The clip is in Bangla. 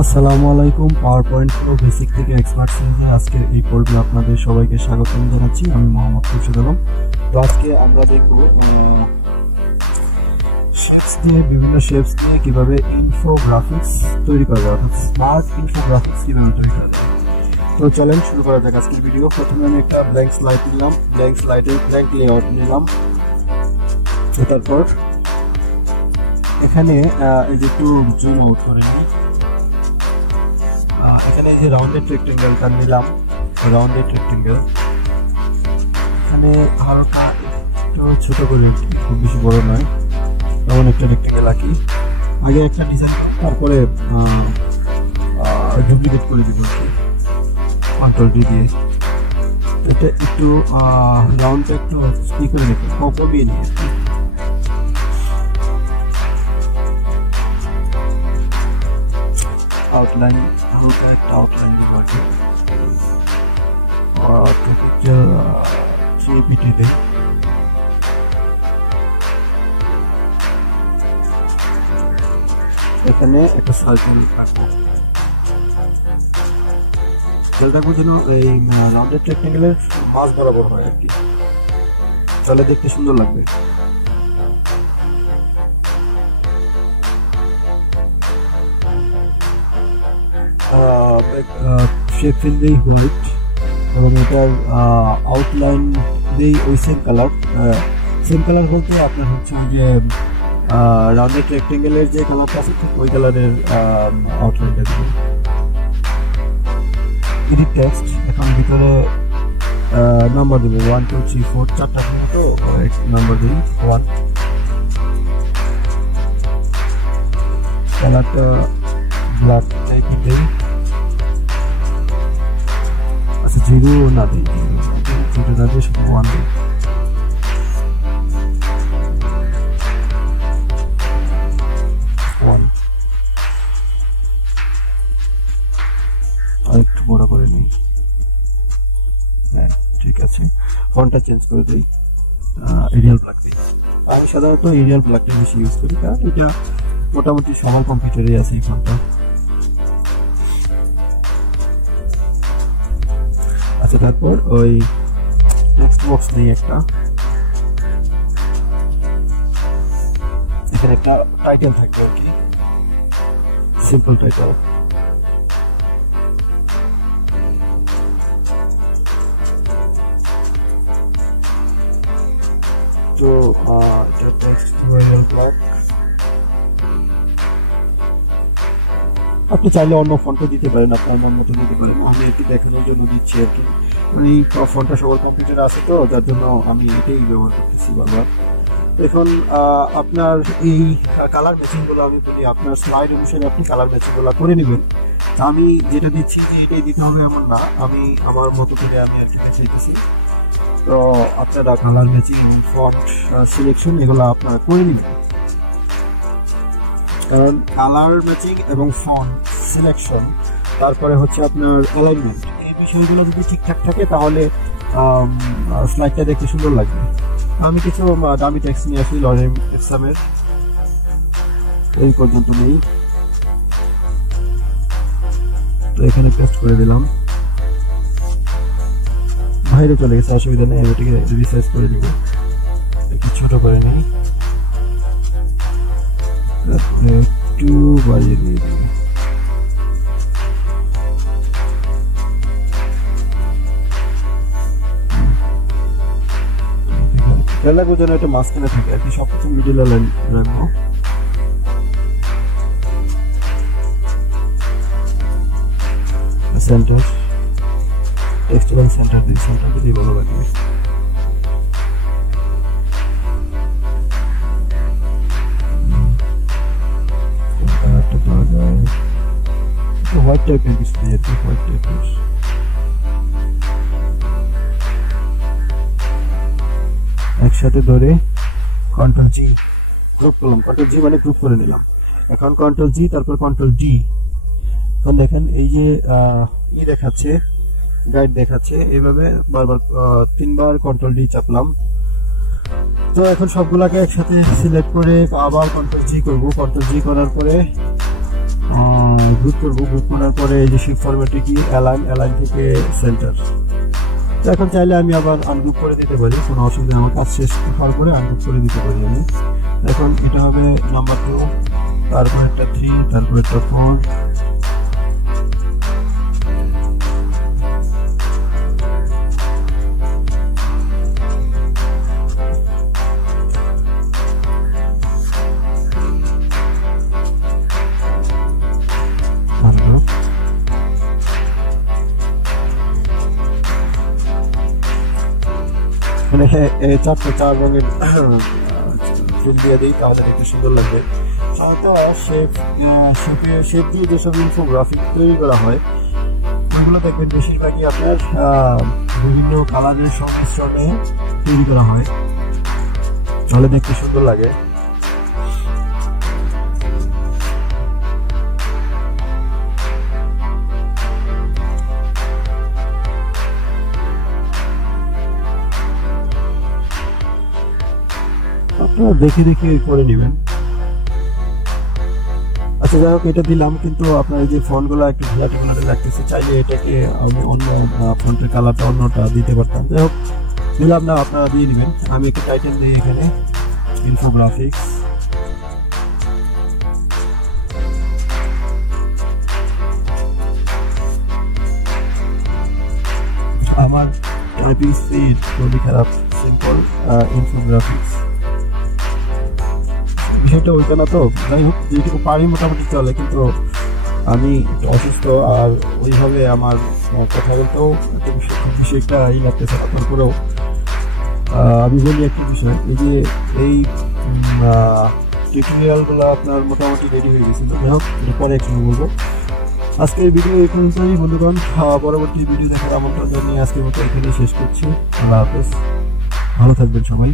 আসসালামু আলাইকুম। পাওয়ার পয়েন্ট প্রো বেসিক থেকে এক্সপার্ট সিরিজে আজকের এই পর্বে আপনাদের সবাইকে স্বাগতম জানাচ্ছি। আমি মোহাম্মদ খুরশিদ আলম। তো আজকে আমরা দেখব বিভিন্ন শেপস দিয়ে কিভাবে ইনফোগ্রাফিক্স তৈরি করা যায়, অর্থাৎ স্মার্ট ইনফোগ্রাফিক্স কিভাবে তৈরি করা যায়। তো চলেন শুরু করা যাক আজকের ভিডিও। প্রথমে আমি একটা ব্ল্যাঙ্ক স্লাইড নিলাম, ব্ল্যাঙ্ক স্লাইডের ব্ল্যাঙ্ক লেআউট নিলাম। তারপর এখানে এই যে একটু জুম আউট করে নিই। এখানে এই যে রাউন্ডেড রেক্টেঙ্গেলটা নিলাম, রাউন্ডেড রেক্টেঙ্গেল এখানে হালকা একটু ছোট করে, খুব বেশি বড় নয়, এমন একটা রেক্টেঙ্গেল আঁকি। আগে একটা ডিজাইন, তারপরে ডুপ্লিকেট করে দিব কন্ট্রোল ডি দিয়ে। এটা একটু রাউন্ডটা একটু স্পিক করে দেখুন, কমিয়ে নিয়ে আউটলাইন, হালকা একটা আউটলাইন দিব আগে। এখানে একটা সার্কেল রাখবো, যেন এই রাউন্ডেড রেক্টেঙ্গেলের মাঝ বরাবর হয় আর কি, তাহলে দেখতে সুন্দর লাগবে। শেপ ফিল দেই হোয়াইট, এবং এটার আউটলাইন দেই ওই সেম কালার। সেম কালার বলতে আপনার হচ্ছে যে রাউন্ডেড রেক্টেঙ্গেলের যে কালারটা আছে ঠিক ওই কালারের আউটলাইনটা দিই। এডিট টেক্সট, এখন ভিতরে নাম্বার দেবো 1 2 3 4, চারটা মতো নাম্বার দিই। 1 কালারটা ব্ল্যাক টাইপের দিই, আচ্ছা 0 না দিই, 0 না দিয়ে শুধু 1 দিই। একটু বড় করে নিই, হ্যাঁ ঠিক আছে। ফন্টটা চেঞ্জ করে দিই, এরিয়াল ব্ল্যাক দিই। আমি সাধারণত এরিয়াল ব্ল্যাকটা বেশি ইউজ করি, কারণ এটা মোটামুটি সবার কম্পিউটারে আছে এই ফন্টটা। আচ্ছা, তারপর ওই টেক্সট বক্স নেই একটা, এখানে একটা টাইটেল থাকবে আর কি, সিম্পল টাইটেল। তো এটা টেক্সট এরিয়াল ব্ল্যাক। আপনি চাইলে অন্য ফন্টও দিতে পারেন, আপনার মন মতো দিতে পারেন, আমি এটি দেখানোর জন্য দিচ্ছি আর কি। এই ফন্টটা সবার কম্পিউটারে আছে তো, যার জন্য আমি এটাই ব্যবহার করতেছি বারবার। এখন আপনার এই কালার ম্যাচিংগুলো আমি বলি, আপনার স্লাইড অনুসারে আপনি কালার ম্যাচিংগুলো করে নেবেন। আমি যেটা দিচ্ছি যে এটাই দিতে হবে এমন না, আমি আমার মতো করে আমি আর কি চাইতেছি। তো আপনারা কালার ম্যাচিং এবং ফন্ট সিলেকশন এগুলো আপনারা করে নেবেন, কারণ কালার ম্যাচিং এবং ফন্ট সিলেকশন, তারপরে হচ্ছে আপনার অ্যালাইনমেন্ট, এই বিষয়গুলো যদি ঠিকঠাক থাকে তাহলে স্লাইডটা দেখতে সুন্দর লাগবে। আমি কিছু দামি টেক্সট নিয়ে আসি, লরেম এক্সামের, এই পর্যন্ত নেই। তো এখানে পেস্ট করে দিলাম, বাইরে চলে গেছে, অসুবিধা নেই, এটাকে রিসাইজ করে দিব, একটু ছোট করে নিই, একটু বাড়িয়ে দিয়ে দিই। লাগবে যেন এটা মাঝখানে থাকে আর কি, সবকিছু মিডিলে লাইন রাখবো। সেন্টার, টেক্সট এবং সেন্টার দিই, সেন্টার দিলেই ভালো লাগবে। হোয়াইট টাইপের কিছু দিয়ে, হোয়াইট টাইপের। একসাথে ধরে কন্ট্রোল জি গ্রুপ করলাম, কন্ট্রোল জি মানে গ্রুপ করে নিলাম। এখন কন্ট্রোল জি, তারপর কন্ট্রোল ডি। এখন দেখেন এই যে দেখাচ্ছে, গাইড দেখাচ্ছে, এইভাবে বারবার 3 বার কন্ট্রোল ডি চাপলাম। তো এখন সবগুলাকে একসাথে সিলেক্ট করে আবার কন্ট্রোল জি করবো। কন্ট্রোল জি করার পরে গ্রুপ করবো। গ্রুপ করার পরে এই যে শিফট ফরম্যাটে কি অ্যালাইন থেকে সেন্টার। এখন চাইলে আমি আবার আনগ্রুপ করে দিতে পারি, কোনো অসুবিধা, আমার কাজ শেষ হওয়ার পরে আনগ্রুপ করে দিতে পারি আমি। এখন এটা হবে নাম্বার 2, তারপর একটা 3, তারপর একটা 4, মানে 4 রঙের ফুল দিয়ে দিই, তাহলে দেখতে সুন্দর লাগবে। সাধারণত শেপ দিয়ে যেসব ইনফোগ্রাফিক তৈরি করা হয় ওইগুলো দেখবেন বেশিরভাগই আপনার বিভিন্ন কালারের সংমিশ্রণে তৈরি করা হয়, তাহলে দেখতে সুন্দর লাগে। আপনারা দেখে দেখে করে নেবেন। আচ্ছা, যাই হোক, এটা দিলাম, কিন্তু আপনার এই যে ফন্টগুলো একটু ঘোলাটে ঘোলাটে লাগতেছে, চাইলে এটাকে আমি অন্য ফন্টের কালারটা অন্যটা দিতে পারতাম। যাই হোক, দিলাম না, আপনারা দিয়ে নেবেন। আমি একটু টাইটেল দিই এখানে, ইনফোগ্রাফিক্স। আমার টাইপিং স্পিড খুবই খারাপ, সিম্পল ইনফোগ্রাফিক্স। বিষয়টা ওইটা না, তো যাই হোক, যেটুকু পারি মোটামুটি চলে, কিন্তু আমি একটু অসুস্থ, আর ওইভাবে আমার কথা বলতেও বিষয়টা লাগতেছে না। তারপরেও আমি বলি একটি বিষয়, এই যে এই টিউটোরিয়ালগুলো আপনার মোটামুটি রেডি হয়ে গেছিল। যাই হোক, এটা পরে একটু বলবো। আজকের ভিডিও এখানেই বন্ধুগণ, পরবর্তী ভিডিও দেখার আমন্ত্রণ জানিয়ে আজকের মতো এখানে শেষ করছি। আল্লাহ হাফেজ, ভালো থাকবেন সবাই।